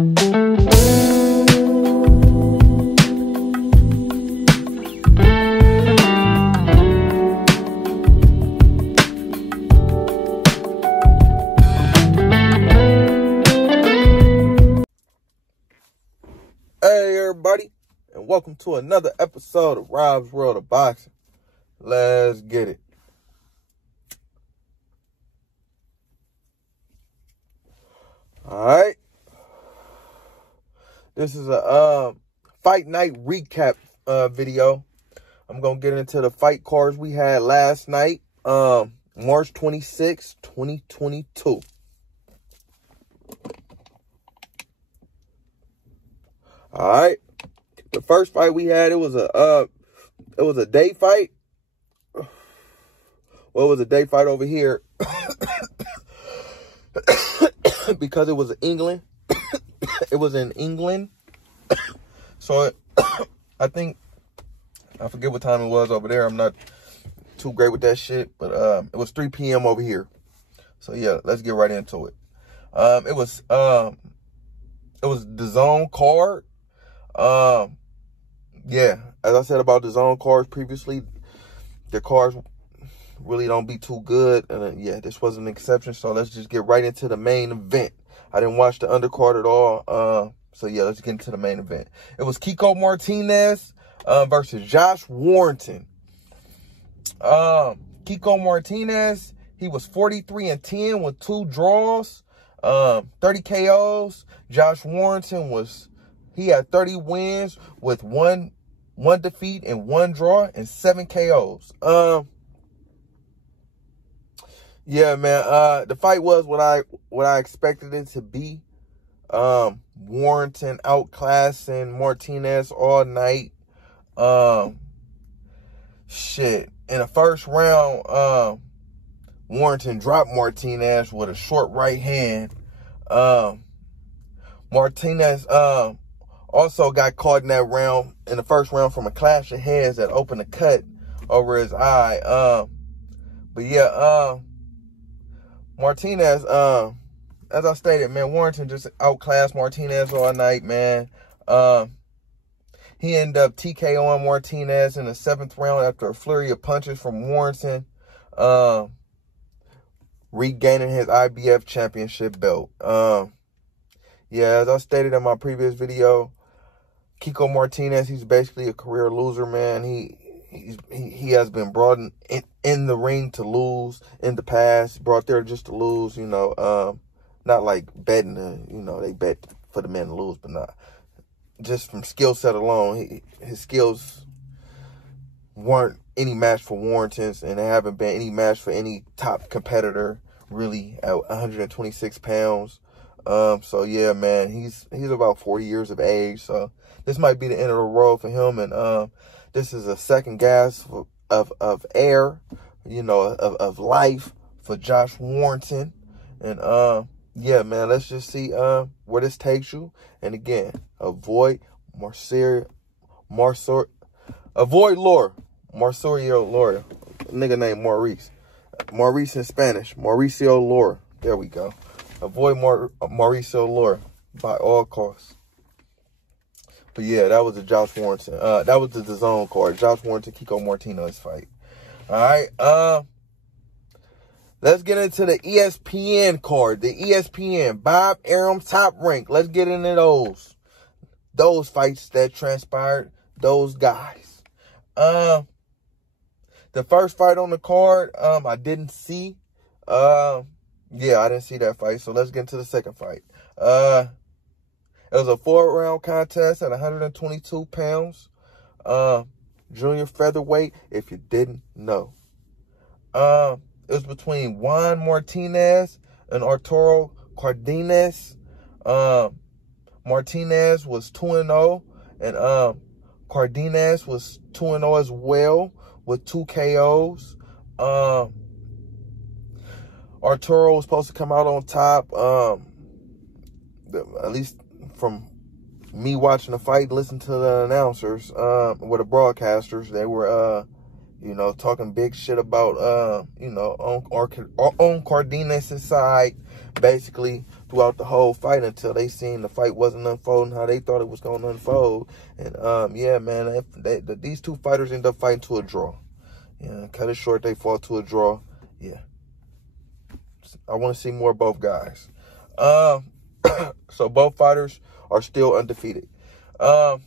Everybody, and welcome to another episode of Rob's World of Boxing. Let's get it. Alright. This is a fight night recap video. I'm going to get into the fight cards we had last night, March 26, 2022. Alright. The first fight we had, it was a day fight. Well, it was a day fight over here because it was in England. It was in England. So I forget what time it was over there. I'm not too great with that shit, but it was 3 p.m. over here. So yeah, let's get right into it. It was the zone card. Yeah, as I said about the zone cards previously, the cards really don't be too good. And yeah, this was an exception. So let's just get right into the main event. I didn't watch the undercard at all. So yeah, let's get into the main event. It was Kiko Martinez versus Josh Warrington. Kiko Martinez, he was 43-10 with 2 draws, 30 KOs. Josh Warrington he had 30 wins with one defeat and 1 draw and 7 KOs. Yeah, man. The fight was what I expected it to be. Warrington outclassing Martinez all night. Shit. In the first round, Warrington dropped Martinez with a short right hand. Martinez also got caught in the first round from a clash of heads that opened a cut over his eye. But yeah, Martinez, as I stated, man, Warrington just outclassed Martinez all night, man. He ended up TKOing Martinez in the 7th round after a flurry of punches from Warrington, regaining his IBF championship belt. Yeah, as I stated in my previous video, Kiko Martinez, he's basically a career loser, man. He has been brought in the ring to lose in the past, brought there just to lose, you know, not like betting, you know, they bet for the man to lose, but not. Just from skill set alone, his skills weren't any match for Warrington's, and they haven't been any match for any top competitor, really, at 126 pounds. So yeah, man, he's about 40 years of age, so this might be the end of the road for him, and this is a second gas of air, you know, of life for Josh Warrington. And yeah, man, let's just see where this takes you. And again, avoid Marsorio Lora. Nigga named Maurice. Maurice in Spanish. Mauricio Lora. There we go. Avoid Mauricio Lora by all costs. But yeah, that was the Josh Warrington. That was the zone card. Josh Warrington, Kiko Martinez fight. All right. Let's get into the ESPN card. The ESPN Bob Arum Top Rank. Let's get into those fights that transpired. Those guys. The first fight on the card, I didn't see. Yeah, I didn't see that fight. So let's get into the second fight. It was a 4-round contest at 122 pounds. Junior featherweight, if you didn't know. It was between Juan Martinez and Arturo Cardenas. Martinez was 2-0, and Cardenas was 2-0 as well with 2 KOs. Arturo was supposed to come out on top. At least from me watching the fight, listening to the announcers, with the broadcasters, they were, you know, talking big shit about, you know, on Cardenas' side, basically throughout the whole fight until they seen the fight wasn't unfolding how they thought it was going to unfold. And, yeah, man, these two fighters end up fighting to a draw. Yeah, cut it short, they fought to a draw. Yeah. I want to see more of both guys. So both fighters are still undefeated. The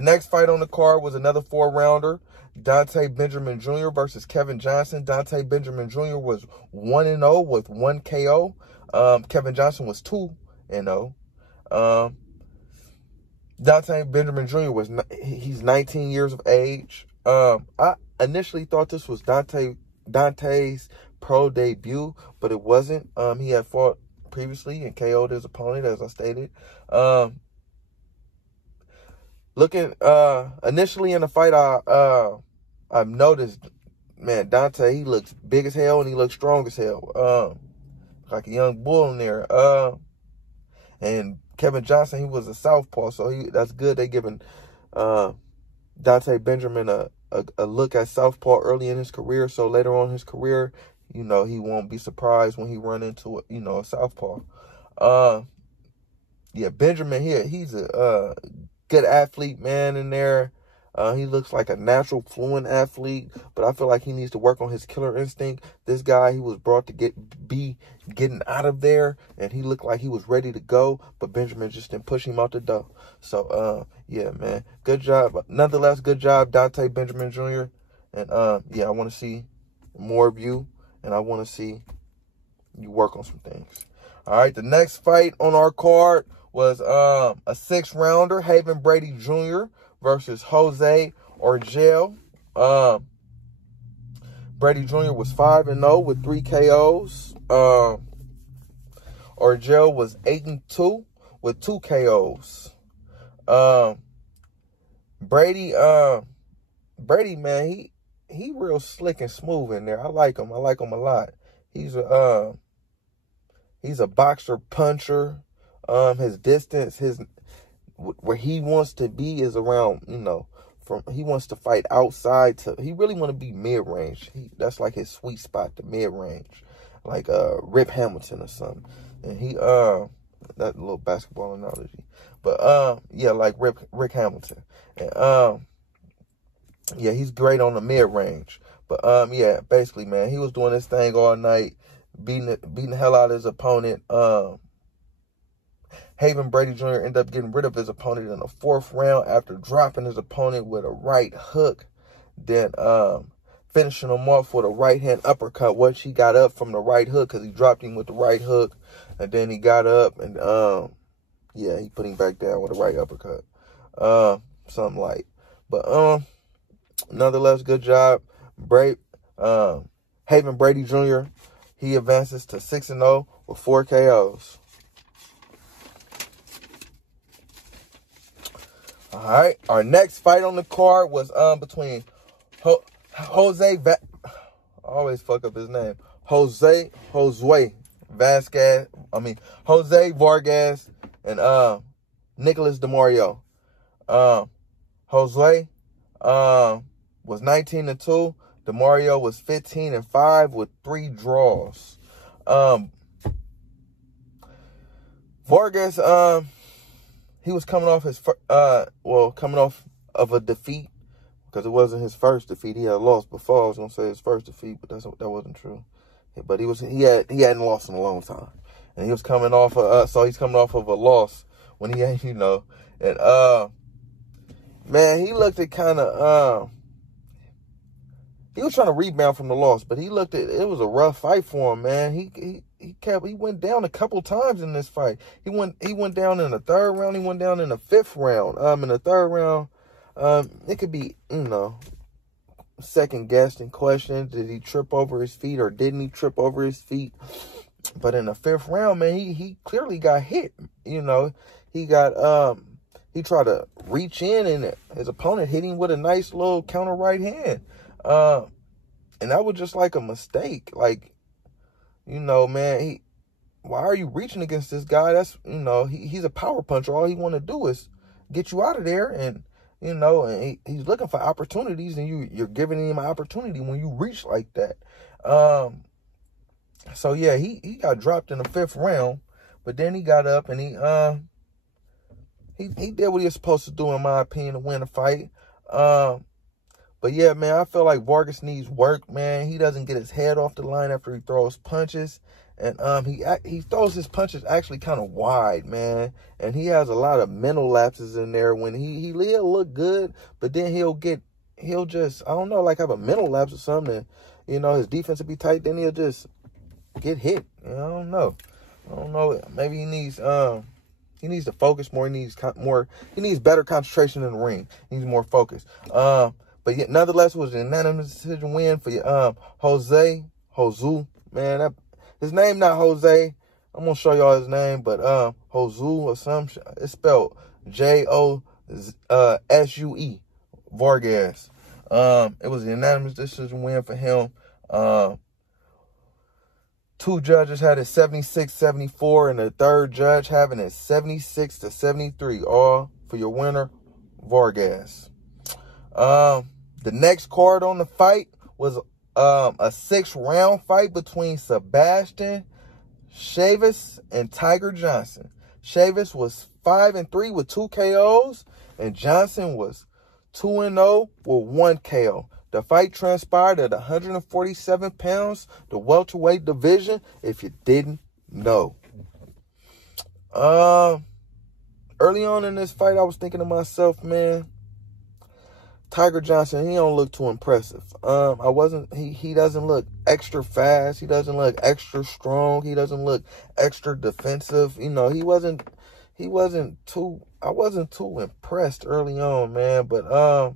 next fight on the card was another 4-rounder. Dante Benjamin Jr. versus Kevin Johnson. Dante Benjamin Jr. was 1-0 with 1 KO. Kevin Johnson was 2-0. Dante Benjamin Jr. he's 19 years of age. I initially thought this was Dante's pro debut, but it wasn't. He had fought previously and KO'd his opponent, as I stated. Looking initially in the fight, I've noticed, man, Dante, he looks big as hell and he looks strong as hell. Like a young bull in there. And Kevin Johnson, he was a southpaw, so that's good. They giving Dante Benjamin a look at southpaw early in his career, so later on in his career, you know, he won't be surprised when he run into a southpaw. Yeah, Benjamin here, he's a good athlete, man, in there. He looks like a natural, fluent athlete, but I feel like he needs to work on his killer instinct. This guy, he was brought to be getting out of there, and he looked like he was ready to go, but Benjamin just didn't push him out the door. So, yeah, man, good job. Nonetheless, good job, Dante Benjamin Jr. And, yeah, I want to see more of you, and I want to see you work on some things. All right, the next fight on our card was a 6-rounder, Haven Brady Jr. versus Jose Orozco. Brady Jr. was 5-0 with 3 KOs. Orozco was 8-2 with 2 KOs. Brady, man, he real slick and smooth in there. I like him. I like him a lot. He's a boxer puncher. His distance, where he wants to be is around, he wants to fight outside he really want to be mid-range. That's like his sweet spot, the mid-range, like Rip Hamilton or something. And that little basketball analogy, but yeah, like Rick Hamilton. And yeah, he's great on the mid-range. But yeah, basically, man, he was doing this thing all night, beating the hell out of his opponent. Haven Brady Jr. ended up getting rid of his opponent in the 4th round after dropping his opponent with a right hook, then finishing him off with a right-hand uppercut once he got up from the right hook, because he dropped him with the right hook, and then he got up, and yeah, he put him back down with a right uppercut. Something light. But nonetheless, good job. Haven Brady Jr., he advances to 6-0 with 4 KOs. All right, our next fight on the card was between Jose Vargas and Nicholas DeMario. Jose was 19-2. DeMario was 15-5 with 3 draws. Vargas, he was coming off coming off of a defeat, because it wasn't his first defeat. He had lost before. I was gonna say his first defeat, but that wasn't true. But he hadn't lost in a long time, and he was coming off so he's coming off of a loss when he had, and man, he looked at kind of he was trying to rebound from the loss, but it was a rough fight for him, man. He went down a couple times in this fight. He went down in the 3rd round. He went down in the 5th round. In the 3rd round, it could be, second guessed and questioned. Did he trip over his feet or didn't he trip over his feet? But in the 5th round, man, he clearly got hit. He tried to reach in, and his opponent hit him with a nice little counter right hand. And that was just like a mistake. Like, man, why are you reaching against this guy? That's, he's a power puncher. All he want to do is get you out of there. And, and he's looking for opportunities, and you're giving him an opportunity when you reach like that. So, yeah, he got dropped in the 5th round. But then he got up and he did what he was supposed to do, in my opinion, to win the fight. But yeah, man, I feel like Vargas needs work, man. He doesn't get his head off the line after he throws punches. And he throws his punches actually kind of wide, man. And he has a lot of mental lapses in there when he'll look good, but then he'll just, I don't know, like have a mental lapse or something. And, you know, his defense will be tight, then he'll just get hit. You know, I don't know. Maybe he needs to focus more. He needs better concentration in the ring. He needs more focus. But yet, nonetheless, it was an unanimous decision win for Josu, man. His name not Jose. I'm gonna show y'all his name, but Josu or some. It's spelled Josue, Vargas. It was a unanimous decision win for him. Two judges had it 76-74, and the third judge having it 76-73. All for your winner, Vargas. The next card on the fight was a 6-round fight between Sebastian, Chavis, and Tiger Johnson. Chavis was 5-3 with 2 KOs, and Johnson was 2-0 with 1 KO. The fight transpired at 147 pounds, the welterweight division, if you didn't know. Early on in this fight, I was thinking to myself, man, Tiger Johnson, he don't look too impressive. He doesn't look extra fast. He doesn't look extra strong. He doesn't look extra defensive. You know, I wasn't too impressed early on, man. But,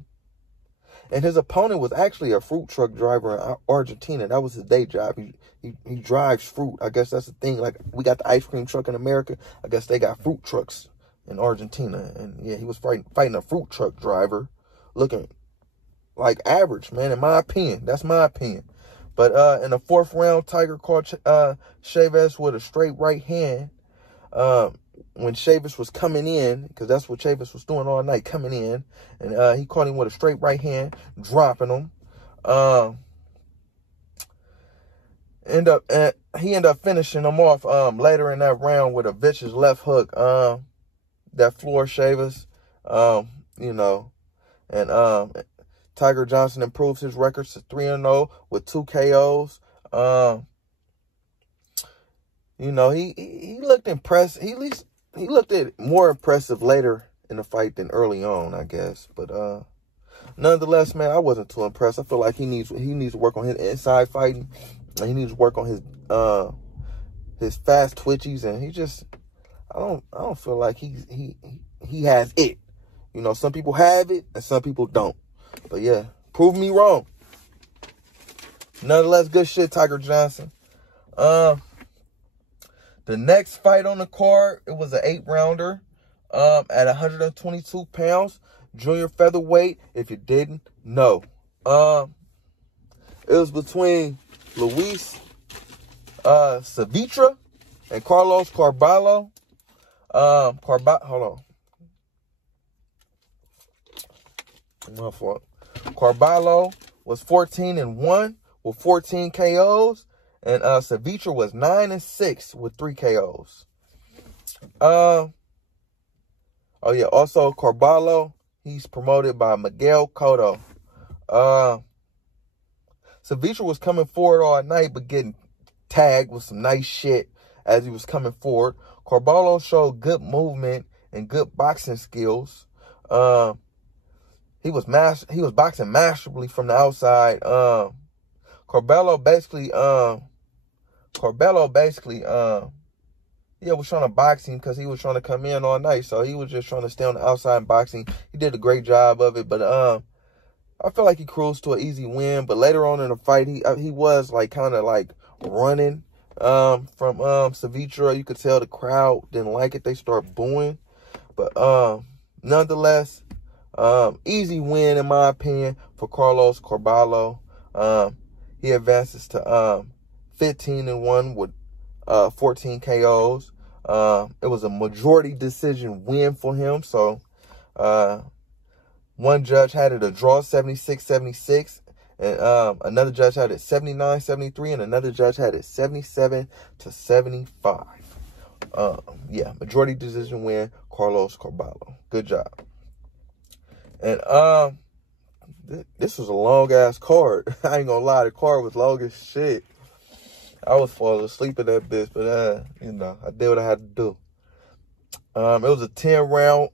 and his opponent was actually a fruit truck driver in Argentina. That was his day job. He drives fruit. I guess that's the thing. Like, we got the ice cream truck in America. I guess they got fruit trucks in Argentina. And yeah, he was fighting a fruit truck driver, looking like average, man, in my opinion. That's my opinion. But in the 4th round, Tiger caught Chavis with a straight right hand when Chavis was coming in, because that's what Chavis was doing all night, coming in. And he caught him with a straight right hand, dropping him. He ended up finishing him off later in that round with a vicious left hook that floored Chavis, you know. And Tiger Johnson improves his records to 3-0 with 2 KOs. You know, he looked impressed. He looked more impressive later in the fight than early on, I guess. But nonetheless, man, I wasn't too impressed. I feel like he needs to work on his inside fighting, and he needs to work on his fast twitchies. And he just, I don't feel like he has it. You know, some people have it and some people don't. But yeah, prove me wrong. Nonetheless, good shit, Tiger Johnson. The next fight on the card, it was an 8-rounder at 122 pounds, junior featherweight, if you didn't know. It was between Luis Cevitra and Carlos Carballo. Hold on. My fault. Carballo was 14-1 with 14 KOs, and Cevitra was 9-6 with 3 KOs. Oh yeah, also Carballo, he's promoted by Miguel Cotto. Cevitra was coming forward all night, but getting tagged with some nice shit as he was coming forward. Carballo showed good movement and good boxing skills. He was boxing masterfully from the outside. Carballo basically was trying to box him because he was trying to come in all night. So he was just trying to stay on the outside and boxing. He did a great job of it, but I feel like he cruised to an easy win. But later on in the fight, he was like kind of like running from Cevitra. You could tell the crowd didn't like it. They started booing. But nonetheless, easy win in my opinion for Carlos Carballo. He advances to 15-1 with 14 KOs. It was a majority decision win for him. So one judge had it a draw, 76-76, and another judge had it 79-73, and another judge had it 77-75. Yeah, majority decision win, Carlos Carballo. Good job. And this was a long ass card. I ain't gonna lie, the card was long as shit. I was falling asleep in that bitch, but you know, I did what I had to do. It was a 10-round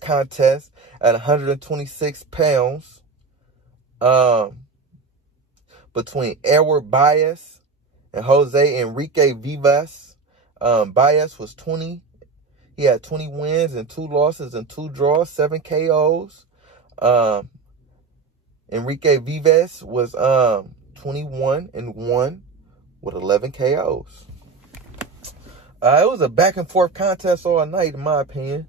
contest at 126 pounds. Between Edward Baez and Jose Enrique Vivas. Baez was 20. He had 20 wins and 2 losses and 2 draws, 7 KOs. Enrique Vivas was 21-1 with 11 KOs. It was a back and forth contest all night, in my opinion.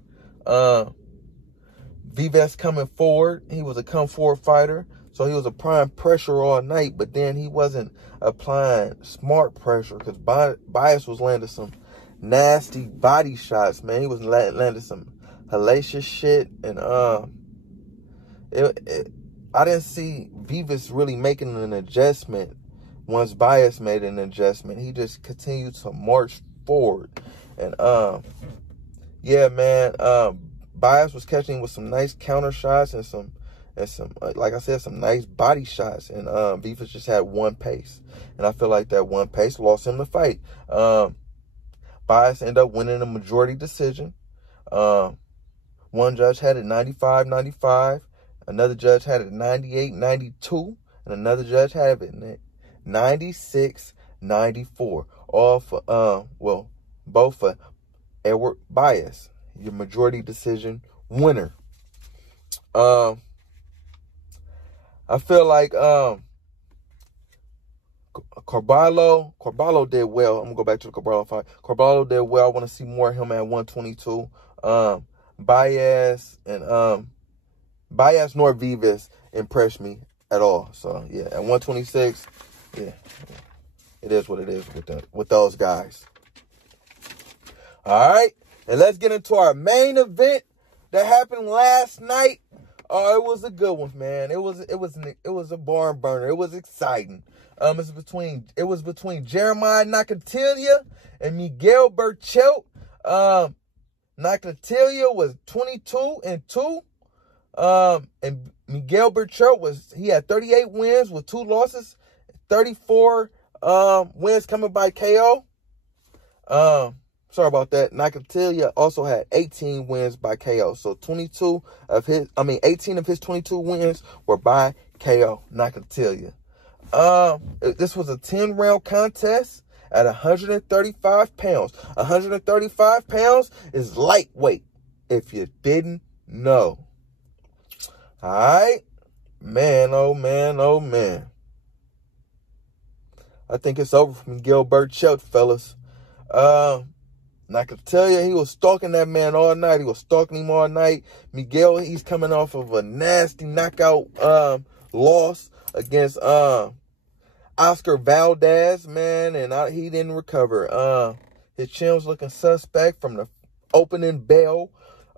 Vivas coming forward. He was a come forward fighter, so he was applying pressure all night, but then he wasn't applying smart pressure because Baez was landing some nasty body shots, man. He was landing some hellacious shit, and I didn't see Vivas really making an adjustment once Baez made an adjustment. He just continued to march forward. And yeah, man, Baez was catching with some nice counter shots and some like I said, some nice body shots, and Vivas just had one pace, and I feel like that one pace lost him the fight. Baez ended up winning a majority decision. One judge had it 95-95, another judge had it 98-92, and another judge had it 96-94. All for well, both for Edward Baez, your majority decision winner. I feel like Carballo did well. I'm gonna go back to the Carballo fight. Carballo did well. I want to see more of him at 122. Baez nor Vivas impressed me at all. So yeah, at 126, yeah, it is what it is with those guys. All right, and let's get into our main event that happened last night. Oh, it was a good one, man. It was a barn burner. It was exciting. It was between Jeremiah Nakatilia and Miguel Berchelt. Nakatilia was 22-2. And Miguel Berchelt he had 38 wins with 2 losses, 34 wins coming by KO. Sorry about that. Nakatilia also had 18 wins by KO. So 18 of his 22 wins were by KO. Nakatilia. This was a 10-round contest at 135 pounds. 135 pounds is lightweight, if you didn't know. All right? Man, oh man, oh man. I think it's over for Miguel Berchelt, fellas. Nakatilia, he was stalking that man all night. He was stalking him all night. Miguel, he's coming off of a nasty knockout loss against Oscar Valdez, man, and he didn't recover. His chin was looking suspect from the opening bell.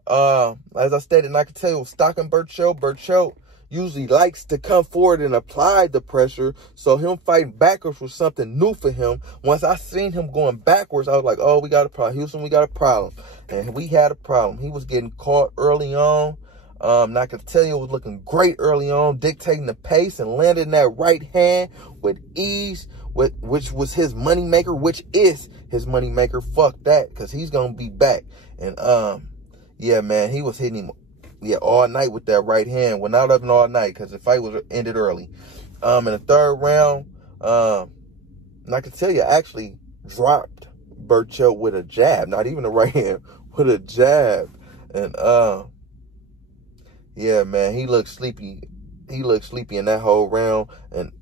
As I stated, Nakatilia was stalking Berchelt. Berchelt usually likes to come forward and apply the pressure, so him fighting backwards was something new for him. Once I seen him going backwards, I was like, oh, we got a problem. Houston, we got a problem. And we had a problem. He was getting caught early on. Nakatilia was looking great early on, dictating the pace and landing that right hand with ease, which was his moneymaker, which is his moneymaker. Fuck that, because he's going to be back. And, yeah, man, he was hitting him all night with that right hand. Well, not even all night, because the fight was ended early. In the third round, Nakatilia actually dropped Berchelt with a jab, not even a right hand, with a jab. And yeah, man, he looked sleepy. He looked sleepy in that whole round. And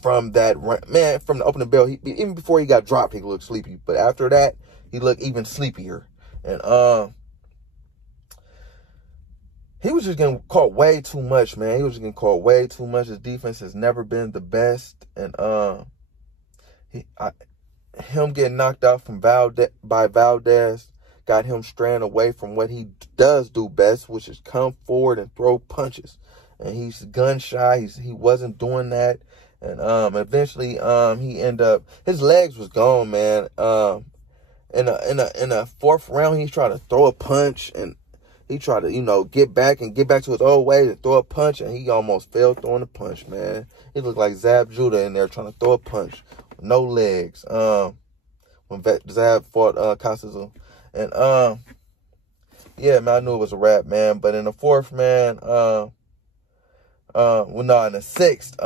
from that, man, from the opening bell, even before he got dropped, he looked sleepy. But after that, he looked even sleepier. And he was just getting caught way too much, man. He was just getting caught way too much. His defense has never been the best. And him getting knocked out by Valdez got him straying away from what he does do best, which is come forward and throw punches. And he's gun shy. He wasn't doing that. And eventually he ended up, his legs was gone, man. in a fourth round, he tried to throw a punch, and he tried to, you know, get back to his old ways and throw a punch, and he almost failed throwing a punch, man. He looked like Zab Judah in there trying to throw a punch with no legs. When Zab fought Costa. And yeah, man, I knew it was a wrap, man. But in the fourth, man, in the sixth,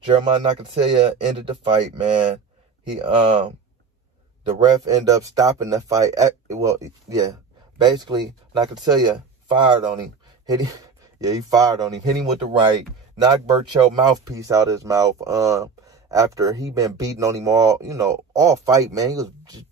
Jeremiah Nakatilia ended the fight, man. The ref ended up stopping the fight. Basically, Nakatilia fired on him. He fired on him. Hit him with the right. Knocked Berchelt mouthpiece out of his mouth. After he been beating on him all fight, man. He was just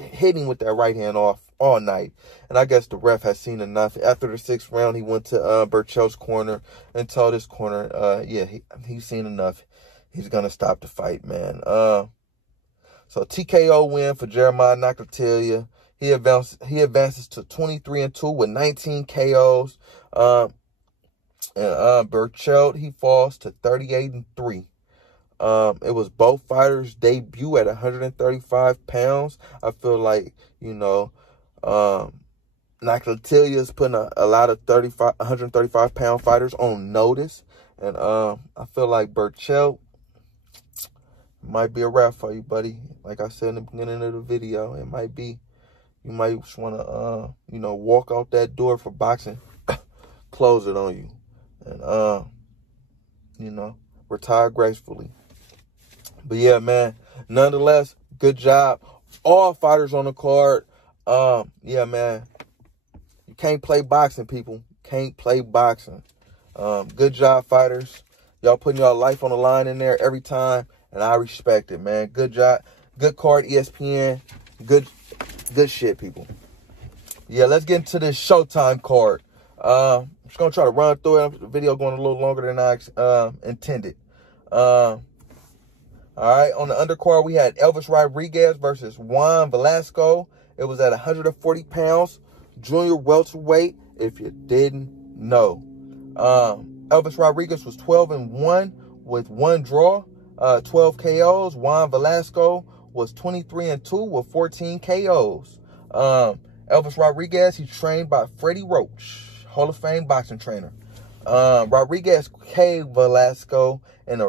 hitting with that right hand all night. And I guess the ref has seen enough. After the sixth round, he went to Berchelt's corner and told his corner, he's seen enough. He's going to stop the fight, man. So TKO win for Jeremiah Nakatilia. He advances to 23-2 with 19 KOs. And Berchelt, he falls to 38-3. It was both fighters' debut at 135 pounds. I feel like, Nakatilia's putting a lot of 135-pound fighters on notice. And I feel like Berchelt might be a wrap for you, buddy. Like I said in the beginning of the video, it might be. You might just want to, walk out that door for boxing, close it on you, and, retire gracefully. But yeah, man, nonetheless, good job. All fighters on the card. Yeah, man, you can't play boxing, people. Can't play boxing. Good job, fighters. Y'all putting y'all life on the line in there every time, and I respect it, man. Good job. Good card, ESPN. Good shit, people. Yeah, let's get into this Showtime card. I'm just going to try to run through it. The video going a little longer than I intended. All right, on the undercard, we had Elvis Rodriguez versus Juan Velasco. It was at 140 pounds, junior welterweight, if you didn't know. Elvis Rodriguez was 12-1 with 1 draw, 12 KOs. Juan Velasco was 23-2 with 14 KOs. Elvis Rodriguez, he's trained by Freddie Roach, Hall of Fame boxing trainer. Rodriguez caved Velasco in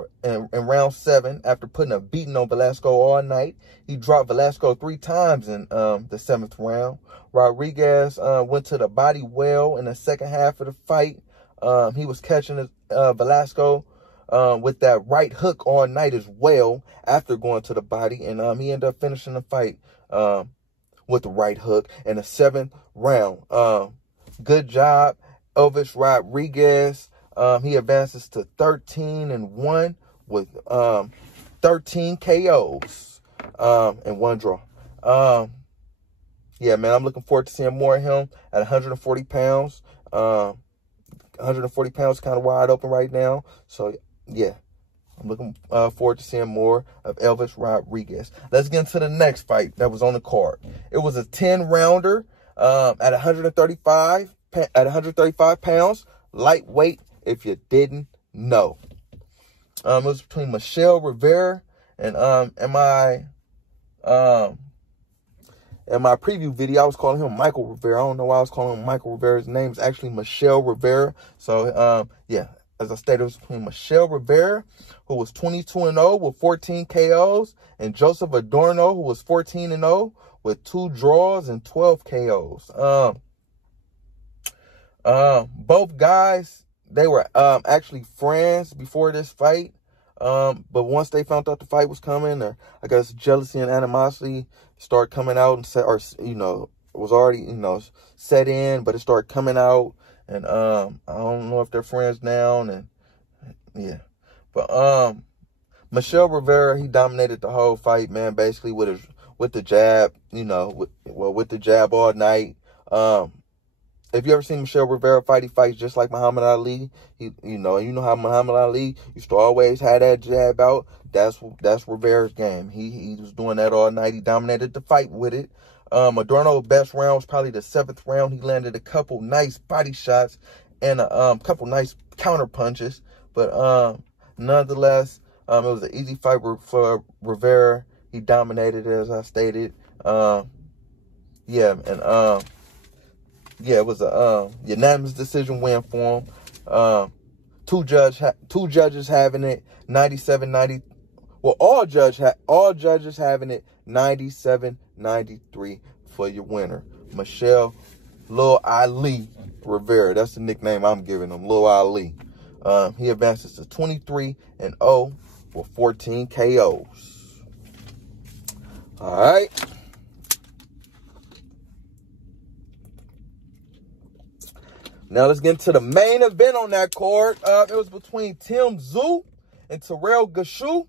round 7 after putting a beating on Velasco all night. He dropped Velasco 3 times in the 7th round. Rodriguez went to the body well in the second half of the fight. He was catching Velasco with that right hook all night as well after going to the body. And he ended up finishing the fight with the right hook in the 7th round. Good job, Elvis Rodriguez. He advances to 13-1 with 13 KOs and 1 draw. Yeah, man, I'm looking forward to seeing more of him at 140 pounds. 140 pounds kind of wide open right now. So, yeah, I'm looking forward to seeing more of Elvis Rodriguez. Let's get into the next fight that was on the card. It was a 10-rounder at 135 pounds, lightweight, if you didn't know. It was between Miguel Rivera and in my preview video, I was calling him Michael Rivera. I don't know why I was calling him Michael Rivera. His name is actually Miguel Rivera. So, yeah, as I stated, it was between Miguel Rivera, who was 22-0 with 14 KOs, and JosephAdorno, who was 14-0 with 2 draws and 12 KOs. Both guys, they were actually friends before this fight. But once they found out the fight was coming, or I guess jealousy and animosity started coming out, and was already, set in, but it started coming out. And I don't know if they're friends now, and yeah. But Miguel Rivera, he dominated the whole fight, man, basically with the jab, with the jab all night. If you ever seen Miguel Rivera fight, he fights just like Muhammad Ali. You know how Muhammad Ali used to always have that jab out. That's Rivera's game. He was doing that all night. He dominated the fight with it. Adorno's best round was probably the 7th round. He landed a couple nice body shots and a couple nice counter punches. But nonetheless, it was an easy fight for Rivera. He dominated, as I stated. Yeah, it was a unanimous decision win for him. Two judges having it 97-90. Well, all judges having it 97-93 for your winner, Michelle Lil Ali Rivera. That's the nickname I'm giving him, Lil Ali. He advances to 23-0 with 14 KOs. All right. Now let's get into the main event on that card. It was between Tim Tszyu and Tyrell Gashu.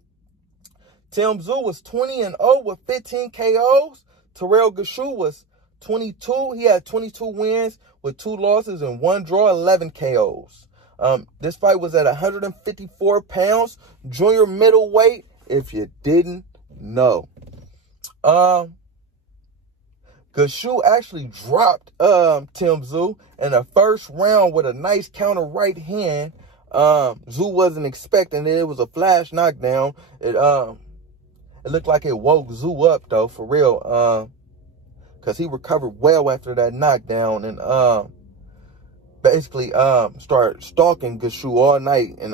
Tim Tszyu was 20-0 with 15 KOs. Tyrell Gashu was 22. He had 22 wins with 2 losses and 1 draw, 11 KOs. This fight was at 154 pounds, junior middleweight, if you didn't know. Gashu actually dropped Tim Tszyu in the first round with a nice counter right hand. Tszyu wasn't expecting it. It was a flash knockdown. It looked like it woke Tszyu up, though, for real. Because he recovered well after that knockdown and basically started stalking Gashu all night and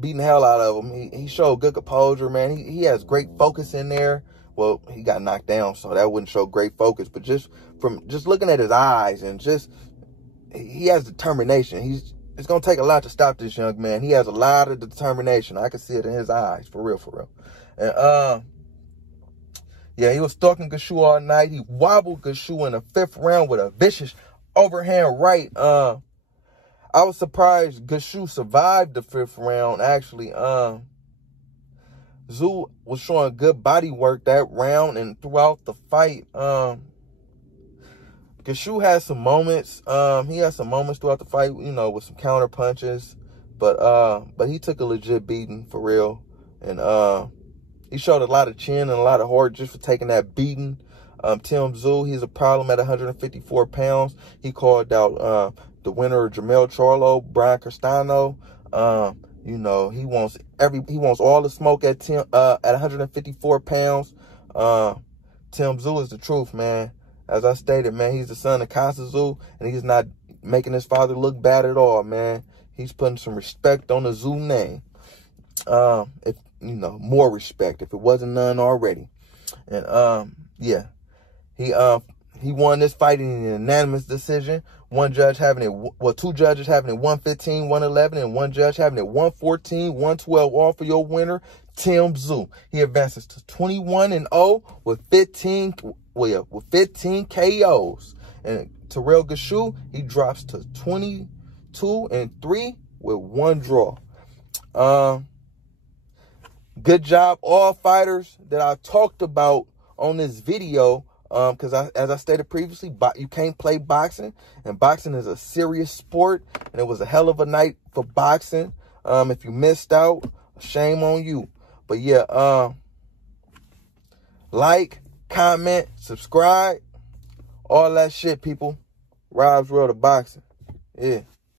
beating the hell out of him. He showed good composure, man. He has great focus in there. Well, he got knocked down, so that wouldn't show great focus. But just looking at his eyes and he has determination. It's going to take a lot to stop this young man. He has a lot of determination. I can see it in his eyes, for real, for real. And, yeah, he was stalking Gashu all night. He wobbled Gashu in the 5th round with a vicious overhand right. I was surprised Gashu survived the 5th round, actually. Tszyu was showing good body work that round and throughout the fight. Gashu had some moments. He had some moments throughout the fight, you know, with some counter punches. But he took a legit beating, for real. And he showed a lot of chin and a lot of heart just for taking that beating. Tim Tszyu, he's a problem at 154 pounds. He called out the winner, Jamel Charlo, Brian Castano. You know, he wants all the smoke at 154 pounds. Tim Tszyu is the truth, man. As I stated, man, he's the son of Casa Tszyu, and he's not making his father look bad at all, man. He's putting some respect on the Tszyu name. If you know, more respect if it wasn't none already. And yeah, he won this fight in an unanimous decision. One judge having it, well, 2 judges having it 115, 111, and 1 judge having it 114, 112. All for your winner, Tim Tszyu. He advances to 21-0 with 15 KOs. And Tyrell Gashu, he drops to 22-3 with 1 draw. Good job, all fighters that I talked about on this video. Because as I stated previously, you can't play boxing, and boxing is a serious sport, and it was a hell of a night for boxing. If you missed out, shame on you. But yeah, like, comment, subscribe, all that shit, people. Rob's World of Boxing. Yeah.